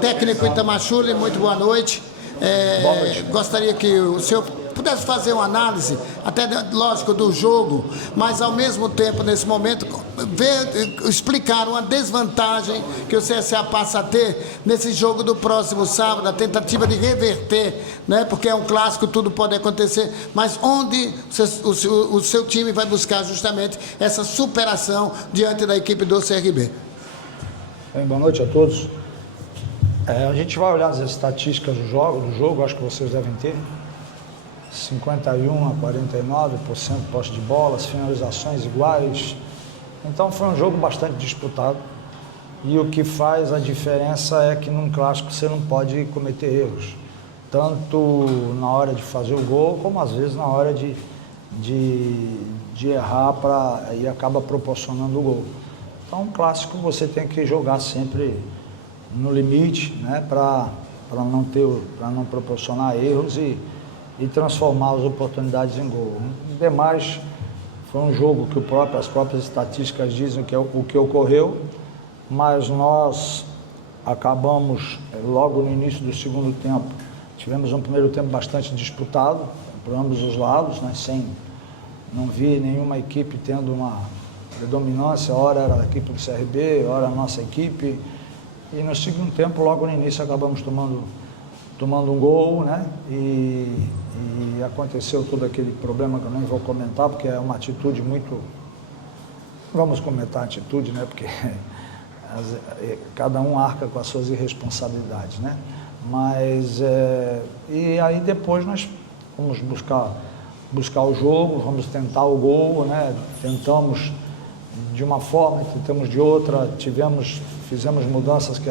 Técnico Itamar Schurrer, muito boa noite. Boa noite. Gostaria que o senhor pudesse fazer uma análise, até lógico, do jogo, mas ao mesmo tempo, nesse momento, explicar uma desvantagem que o CSA passa a ter nesse jogo do próximo sábado, a tentativa de reverter, né? Porque é um clássico, tudo pode acontecer, mas onde o seu time vai buscar justamente essa superação diante da equipe do CRB. Bem, boa noite a todos. A gente vai olhar as estatísticas do jogo, acho que vocês devem ter. 51 a 49% posse de bola, as finalizações iguais. Então foi um jogo bastante disputado. E o que faz a diferença é que num clássico você não pode cometer erros. Tanto na hora de fazer o gol, como às vezes na hora de errar e acaba proporcionando o gol. Então, um clássico você tem que jogar sempre no limite, né, para não proporcionar erros e transformar as oportunidades em gol. Demais, foi um jogo que as próprias estatísticas dizem que é o que ocorreu, mas nós acabamos logo no início do segundo tempo. Tivemos um primeiro tempo bastante disputado por ambos os lados, né, não vi nenhuma equipe tendo uma predominância, ora era a equipe do CRB, ora a nossa equipe. E no segundo tempo, logo no início, acabamos tomando um gol, né? E aconteceu todo aquele problema que eu nem vou comentar, porque é uma atitude muito... Vamos comentar a atitude, né? Porque cada um arca com as suas irresponsabilidades, né? Mas, e aí depois nós vamos buscar o jogo, vamos tentar o gol, né? Tentamos de uma forma, tentamos de outra, fizemos mudanças que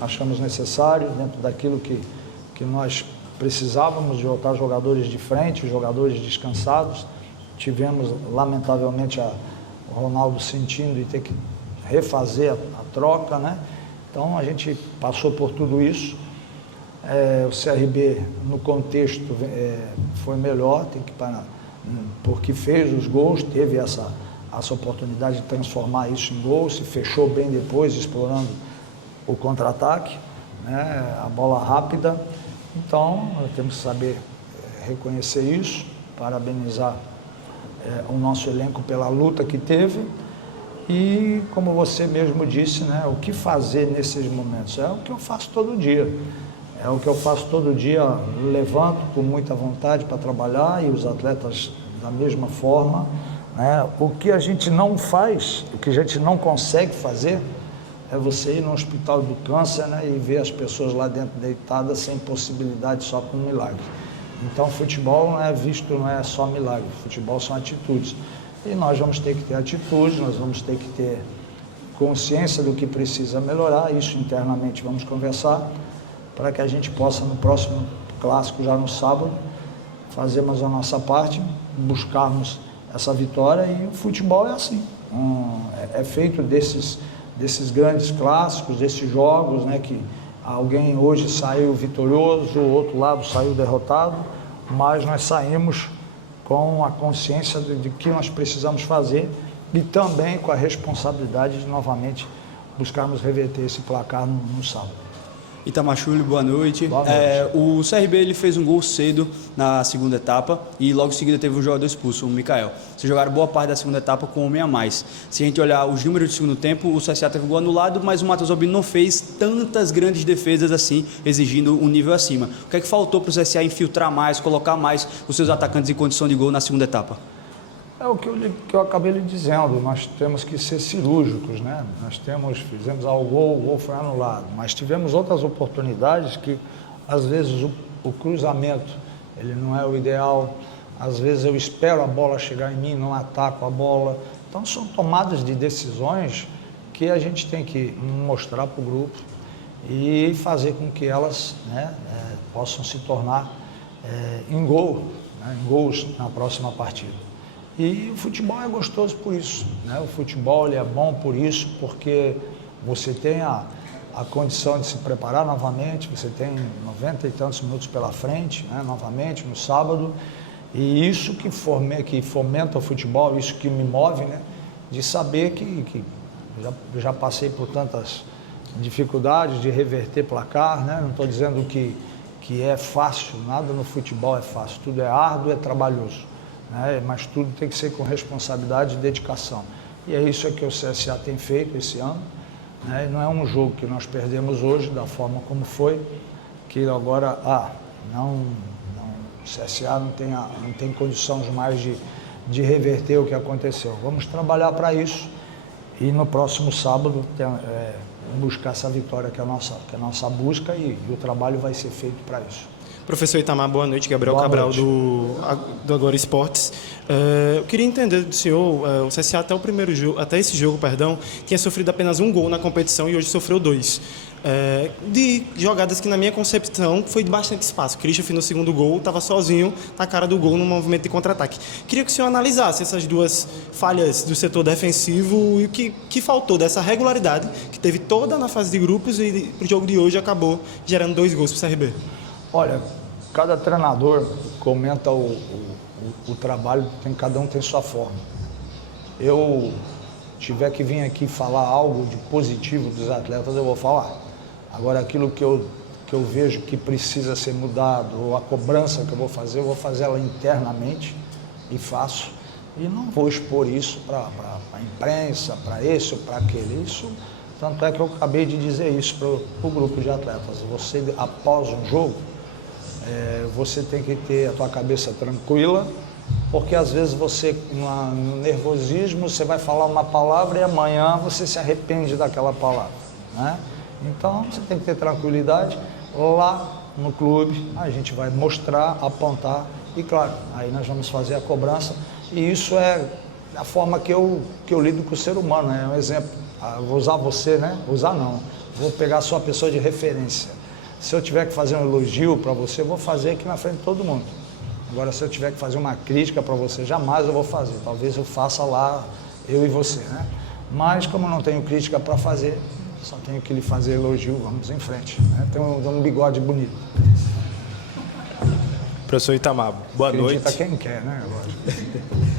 achamos necessárias dentro daquilo que nós precisávamos, de botar jogadores de frente, jogadores descansados. Tivemos, lamentavelmente, o Ronaldo sentindo e ter que refazer a troca, né? Então, a gente passou por tudo isso. O CRB, no contexto, foi melhor, porque fez os gols, teve essa oportunidade de transformar isso em gol, se fechou bem depois, explorando o contra-ataque, né, a bola rápida. Então, nós temos que saber reconhecer isso, parabenizar o nosso elenco pela luta que teve e, como você mesmo disse, né, o que fazer nesses momentos? É o que eu faço todo dia. É o que eu faço todo dia, levanto com muita vontade para trabalhar e os atletas da mesma forma. O que a gente não faz, o que a gente não consegue fazer, é você ir no hospital do câncer, né, e ver as pessoas lá dentro deitadas sem possibilidade, só com milagre. Então, futebol não é só milagre, futebol são atitudes. E nós vamos ter que ter atitudes, nós vamos ter que ter consciência do que precisa melhorar, isso internamente vamos conversar, para que a gente possa, no próximo clássico, já no sábado, fazermos a nossa parte, buscarmos essa vitória. E o futebol é assim, é feito desses grandes clássicos, desses jogos, né, que alguém hoje saiu vitorioso, o outro lado saiu derrotado, mas nós saímos com a consciência de que nós precisamos fazer e também com a responsabilidade de novamente buscarmos reverter esse placar no sábado. Itamar Schurrer, boa noite. Boa noite. O CRB ele fez um gol cedo na segunda etapa e logo em seguida teve um jogador expulso, o Mikael. Vocês jogaram boa parte da segunda etapa com um homem a mais. Se a gente olhar os números do segundo tempo, o CSA teve um gol anulado, mas o Matheus Albino não fez tantas grandes defesas assim, exigindo um nível acima. O que é que faltou para o CSA infiltrar mais, colocar mais os seus atacantes em condição de gol na segunda etapa? É o que eu acabei lhe dizendo, nós temos que ser cirúrgicos, né? Fizemos o gol foi anulado, mas tivemos outras oportunidades que, às vezes, o cruzamento, ele não é o ideal, às vezes eu espero a bola chegar em mim, não ataco a bola. Então, são tomadas de decisões que a gente tem que mostrar para o grupo e fazer com que elas, né, possam se tornar em gols na próxima partida. E o futebol é gostoso por isso, né? O futebol ele é bom por isso, porque você tem a condição de se preparar novamente, você tem 90 e tantos minutos pela frente, né? Novamente no sábado, e isso que fomenta o futebol, isso que me move, né? De saber que já passei por dificuldades de reverter placar, né? Não estou dizendo que é fácil, nada no futebol é fácil, tudo é árduo, é trabalhoso, né? Mas tudo tem que ser com responsabilidade e dedicação. E é isso que o CSA tem feito esse ano, né? Não é um jogo que nós perdemos hoje da forma como foi, que agora, o CSA não tem condições mais de reverter o que aconteceu. Vamos trabalhar para isso e no próximo sábado buscar essa vitória que é a nossa busca e o trabalho vai ser feito para isso. Professor Itamar, boa noite. Gabriel Boa Cabral, noite. do Agora Esportes. Eu queria entender do senhor, o CSA até esse jogo, tinha sofrido apenas um gol na competição e hoje sofreu 2. De jogadas que, na minha concepção, foi de bastante espaço. Christoph, no segundo gol, estava sozinho na cara do gol no movimento de contra-ataque. Queria que o senhor analisasse essas duas falhas do setor defensivo e o que faltou dessa regularidade que teve toda na fase de grupos e o jogo de hoje acabou gerando 2 gols para o CRB. Olha, cada treinador comenta o trabalho, cada um tem sua forma. Eu tiver que vir aqui falar algo de positivo dos atletas, eu vou falar. Agora, aquilo que eu vejo que precisa ser mudado, ou a cobrança que eu vou fazer ela internamente e faço. E não vou expor isso para a imprensa, para esse ou para aquele. Isso, tanto é que eu acabei de dizer isso para o grupo de atletas. Você, após um jogo, você tem que ter a tua cabeça tranquila, porque às vezes você, no nervosismo, você vai falar uma palavra e amanhã você se arrepende daquela palavra, né? Então, você tem que ter tranquilidade. Lá no clube, a gente vai mostrar, apontar e, claro, aí nós vamos fazer a cobrança. E isso é a forma que eu lido com o ser humano, né? É um exemplo. Vou usar você, né? Usar não. Vou pegar a sua pessoa de referência. Se eu tiver que fazer um elogio para você, eu vou fazer aqui na frente de todo mundo. Agora, se eu tiver que fazer uma crítica para você, jamais eu vou fazer. Talvez eu faça lá, eu e você, né? Mas, como eu não tenho crítica para fazer, só tenho que lhe fazer elogio, vamos em frente, né? Tem um bigode bonito. Professor Itamar, boa noite. Acredita quem quer, né?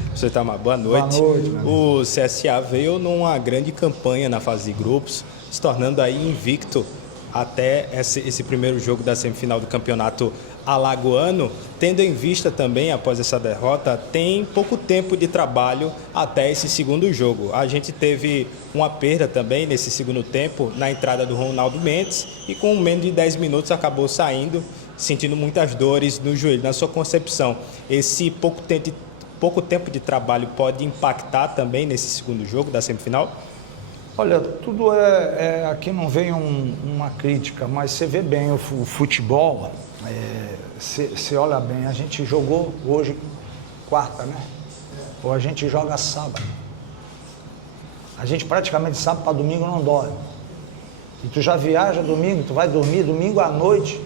Professor Itamar, boa noite. Boa noite. O CSA veio numa grande campanha na fase de grupos, se tornando aí invicto até esse primeiro jogo da semifinal do campeonato alagoano, tendo em vista também, após essa derrota, tem pouco tempo de trabalho até esse segundo jogo. A gente teve uma perda também nesse segundo tempo, na entrada do Ronaldo Mendes, e com menos de 10 minutos acabou saindo, sentindo muitas dores no joelho. Na sua concepção, esse pouco tempo de trabalho pode impactar também nesse segundo jogo da semifinal? Olha, tudo aqui não vem uma crítica, mas você vê bem o futebol, você olha bem, a gente jogou hoje quarta, né? Ou a gente joga sábado. A gente praticamente sábado para domingo não dorme. E tu já viaja domingo, tu vai dormir domingo à noite.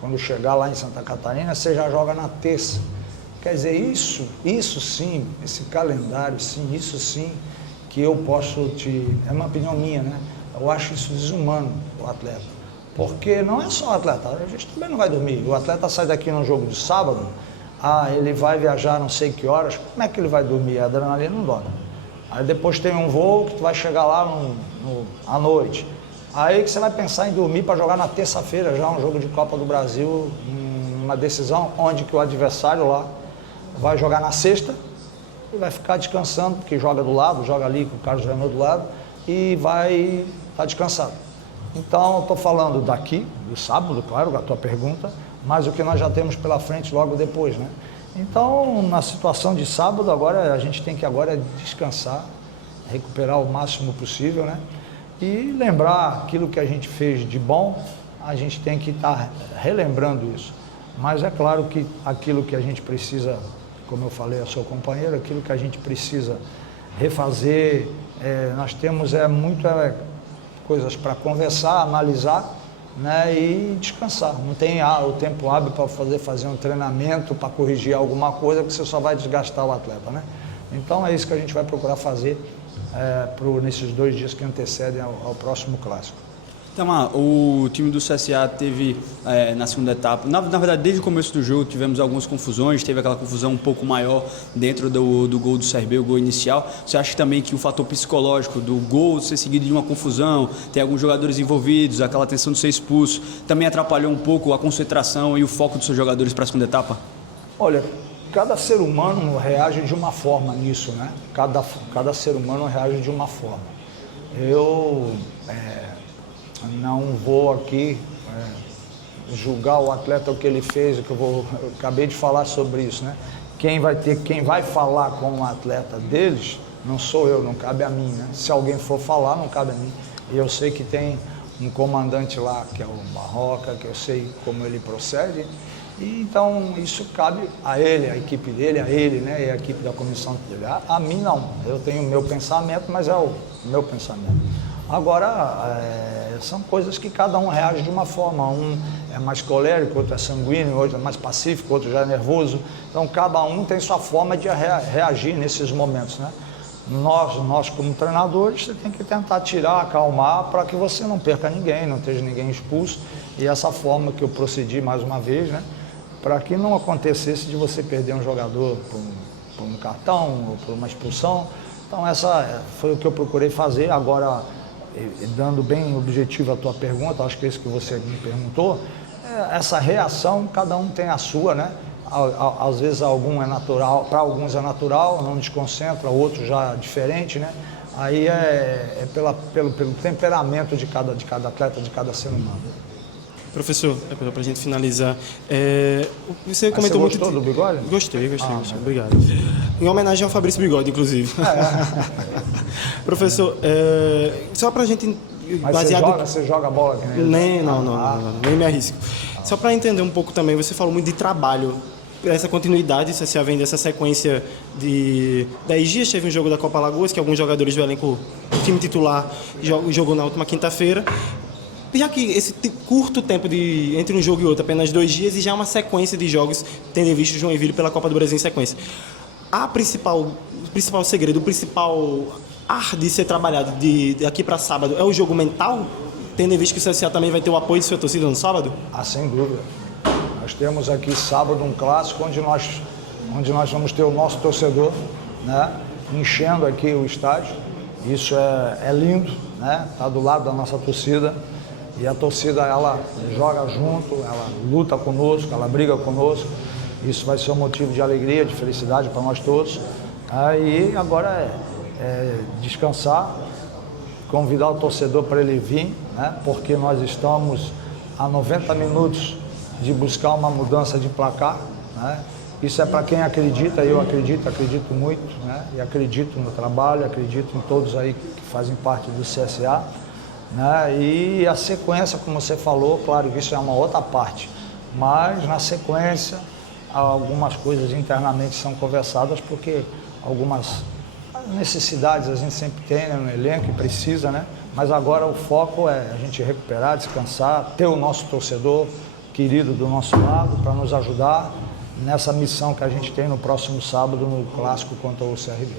Quando chegar lá em Santa Catarina, você já joga na terça. Quer dizer, isso sim, esse calendário, sim, isso sim, que eu posso é uma opinião minha, né? Eu acho isso desumano, o atleta. Porque não é só o atleta, a gente também não vai dormir. O atleta sai daqui no jogo de sábado, ele vai viajar não sei que horas, como é que ele vai dormir? A adrenalina não dorme. Aí depois tem um voo que tu vai chegar lá à noite. Aí que você vai pensar em dormir para jogar na terça-feira já um jogo de Copa do Brasil, uma decisão onde que o adversário lá vai jogar na sexta e vai ficar descansando, porque joga do lado, joga ali com o Carlos Renault do lado e vai estar descansado. Então, eu estou falando daqui, do sábado, claro, a tua pergunta, mas o que nós já temos pela frente logo depois, né? Então, na situação de sábado, agora a gente tem que descansar, recuperar o máximo possível, né? E lembrar aquilo que a gente fez de bom, a gente tem que estar relembrando isso. Mas é claro que aquilo que a gente precisa, como eu falei ao seu companheiro, aquilo que a gente precisa refazer, nós temos coisas para conversar, analisar, né, e descansar. Não tem o tempo hábil para fazer um treinamento, para corrigir alguma coisa, que você só vai desgastar o atleta, né? Então é isso que a gente vai procurar fazer nesses 2 dias que antecedem ao próximo clássico. Tamar, o time do CSA teve na segunda etapa, na verdade desde o começo do jogo tivemos algumas confusões, teve aquela confusão um pouco maior dentro do gol do CRB, o gol inicial. Você acha também que o fator psicológico do gol ser seguido de uma confusão, tem alguns jogadores envolvidos, aquela tensão de ser expulso, também atrapalhou um pouco a concentração e o foco dos seus jogadores para a segunda etapa? Olha, cada ser humano reage de uma forma nisso, né? Cada ser humano reage de uma forma. Eu não vou aqui julgar o atleta, o que ele fez, eu acabei de falar sobre isso, né? Quem vai falar com o atleta deles, não sou eu, não cabe a mim, né? Se alguém for falar, não cabe a mim. E eu sei que tem um comandante lá, que é o Barroca, que eu sei como ele procede, e então isso cabe a ele, a equipe dele, a ele, né? E a equipe da comissão dele. A mim não, eu tenho o meu pensamento, mas é o meu pensamento. Agora, são coisas que cada um reage de uma forma. Um é mais colérico, outro é sanguíneo, outro é mais pacífico, outro já é nervoso. Então, cada um tem sua forma de reagir nesses momentos, né? Nós como treinadores, você tem que tentar tirar, acalmar, para que você não perca ninguém, não esteja ninguém expulso. E essa forma que eu procedi mais uma vez, né? Para que não acontecesse de você perder um jogador por um cartão ou por uma expulsão. Então, essa foi o que eu procurei fazer. Agora, dando bem objetivo a tua pergunta, acho que é isso que você me perguntou, essa reação, cada um tem a sua, né? Às vezes algum é natural, para alguns é natural, não desconcentra, outro já é diferente, né? Aí pelo temperamento de cada atleta, de cada ser humano. Professor, para a gente finalizar, você comentou muito... Você gostou do Bigode? Gostei, obrigado. Em homenagem ao Fabrício Bigode, inclusive. Professor, só para a gente... Mas você joga bola aqui nele? Nem me arrisco. Só para entender um pouco também, você falou muito de trabalho, essa continuidade, se você vem dessa sequência de 10 dias, teve um jogo da Copa Alagoas, que alguns jogadores do elenco, o time titular, jogou na última quinta-feira. Já que esse curto tempo entre um jogo e outro, apenas 2 dias, e já uma sequência de jogos, tendo em vista o Joinville pela Copa do Brasil em sequência. O principal segredo, o principal ar de ser trabalhado daqui para sábado é o jogo mental, tendo em vista que o CSA também vai ter o apoio de sua torcida no sábado? Sem dúvida. Nós temos aqui sábado um clássico onde nós vamos ter o nosso torcedor, né, enchendo aqui o estádio. Isso é lindo, né? Tá do lado da nossa torcida. E a torcida, ela joga junto, ela luta conosco, ela briga conosco. Isso vai ser um motivo de alegria, de felicidade para nós todos. E agora é descansar, convidar o torcedor para ele vir, né? Porque nós estamos a 90 minutos de buscar uma mudança de placar, né? Isso é para quem acredita, eu acredito muito, né? E acredito no trabalho, acredito em todos aí que fazem parte do CSA. Né? E a sequência, como você falou, claro que isso é uma outra parte, mas na sequência algumas coisas internamente são conversadas, porque algumas necessidades a gente sempre tem, né, no elenco, e precisa, né? Mas agora o foco é a gente recuperar, descansar, ter o nosso torcedor querido do nosso lado para nos ajudar nessa missão que a gente tem no próximo sábado no clássico contra o CRB.